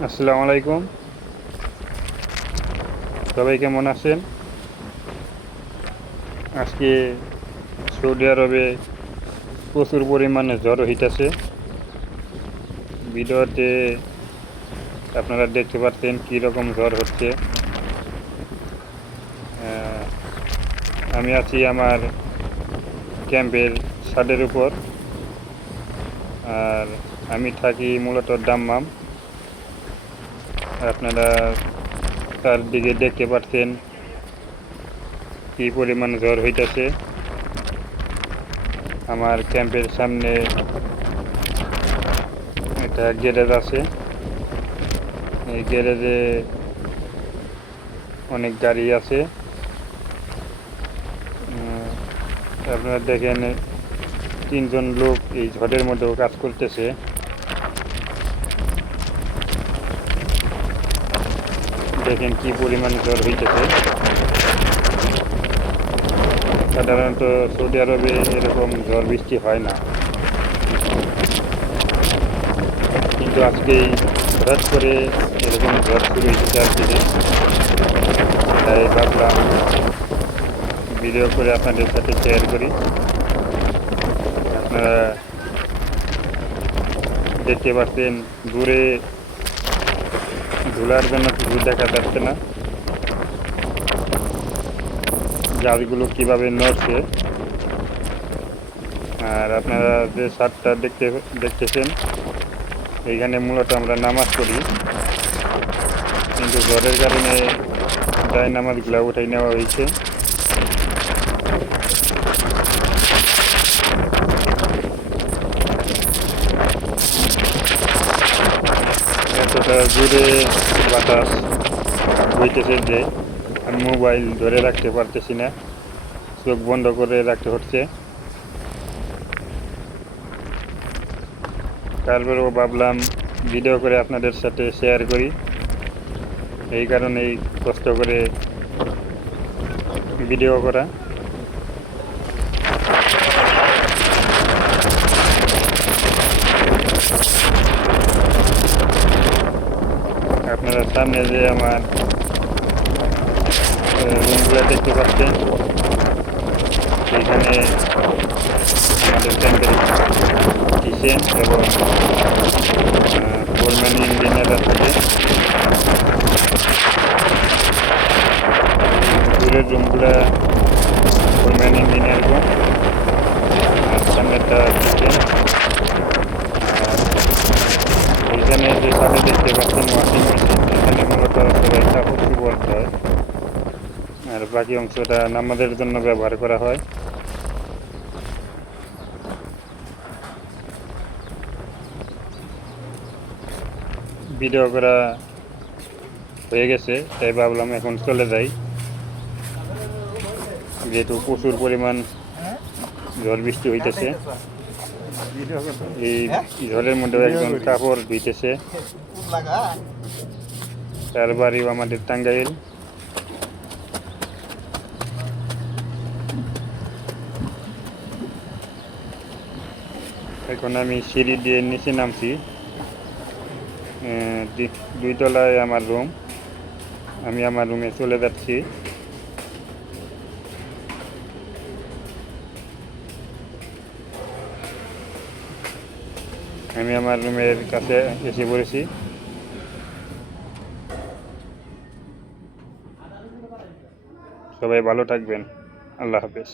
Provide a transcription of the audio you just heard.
আসসালামু আলাইকুম। সবাই কেমন আছেন? আজকে সৌদি আরবে প্রচুর পরিমাণে ঝড় হইতাছে। ভিডিওতে আপনারা দেখতে পাচ্ছেন কী রকম ঝড় হচ্ছে। আমি আছি আমার ক্যাম্পের ছাদের উপর, আর আমি থাকি মূলত দাম্মাম। আপনারা চারদিকে দেখতে পাচ্ছেন কী পরিমাণ ঝড় হইতাছে। আমার ক্যাম্পের সামনে একটা গ্যারেজ আছে। এই গ্যারেজে অনেক গাড়ি আছে। আপনারা দেখেন 3জন লোক এই ঝড়ের মধ্যেও কাজ করতেছে। দেখেন কি পরিমাণ ঝড় হইতেছে। সাধারণত সৌদি আরবে এরকম ঝড় বৃষ্টি হয় না, কিন্তু আজকেই হঠাৎ করে এরকম ঝড় শুরু হয়েছে চারদিকে। তাই ভাবলাম ভিডিও করে আপনাদের সাথে শেয়ার করি। আপনারা দেখতে পাচ্ছেন দূরে ধুলার জন্য কিছু দেখা যাচ্ছে না, গাছগুলো কিভাবে নড়ছে। আর আপনারা যে ছাদটা দেখতেছেন, এইখানে মূলত আমরা নামাজ পড়ি, কিন্তু ঝড়ের কারণে জায় নামাজগুলো উঠাই নেওয়া হয়েছে। এতটা জোরে বাতাস বইতেছে যে আমি মোবাইল ধরে রাখতে পারতেছি না, চোখ বন্ধ করে রাখতে হচ্ছে। তারপরেও ভাবলাম ভিডিও করে আপনাদের সাথে শেয়ার করি, এই কারণেই কষ্ট করে ভিডিও করা। আপনারা সামনে যে আমার রুমগুলো দেখতে পাচ্ছেন, সেইখানে আমাদের ক্যাম্পের কিচেন এবং ফোরম্যান ইঞ্জিনিয়াররা থাকে। দূরের রুমগুলা ফোরম্যান ইঞ্জিনিয়ার রুম, আর সামনেটা কিচেন। আর এইখানে যে সামনে দেখতে পাচ্ছেন ওয়াশিং মেশিন, এখানে মূলত সবাই কাপড় চোপড় হয়, আর বাকি অংশটা নামাজের জন্য ব্যবহার করা হয়। ভিডিও করা হয়ে গেছে, তাই ভাবলাম এখন চলে যাই, যেহেতু প্রচুর পরিমাণ ঝড় বৃষ্টি হইতেছে। এই ঝড়ের মধ্যে একজন কাপড় ধুইতেছে, তার বাড়িও আমাদের টাঙ্গাইল। এখন আমি সিঁড়ি দিয়ে নিচে নামছি। 2 তলায় আমার রুম, আমি আমার রুমে চলে যাচ্ছি। আমি আমার রুমের কাছে এসে পড়েছি। সবাই ভালো থাকবেন। আল্লাহ হাফেজ।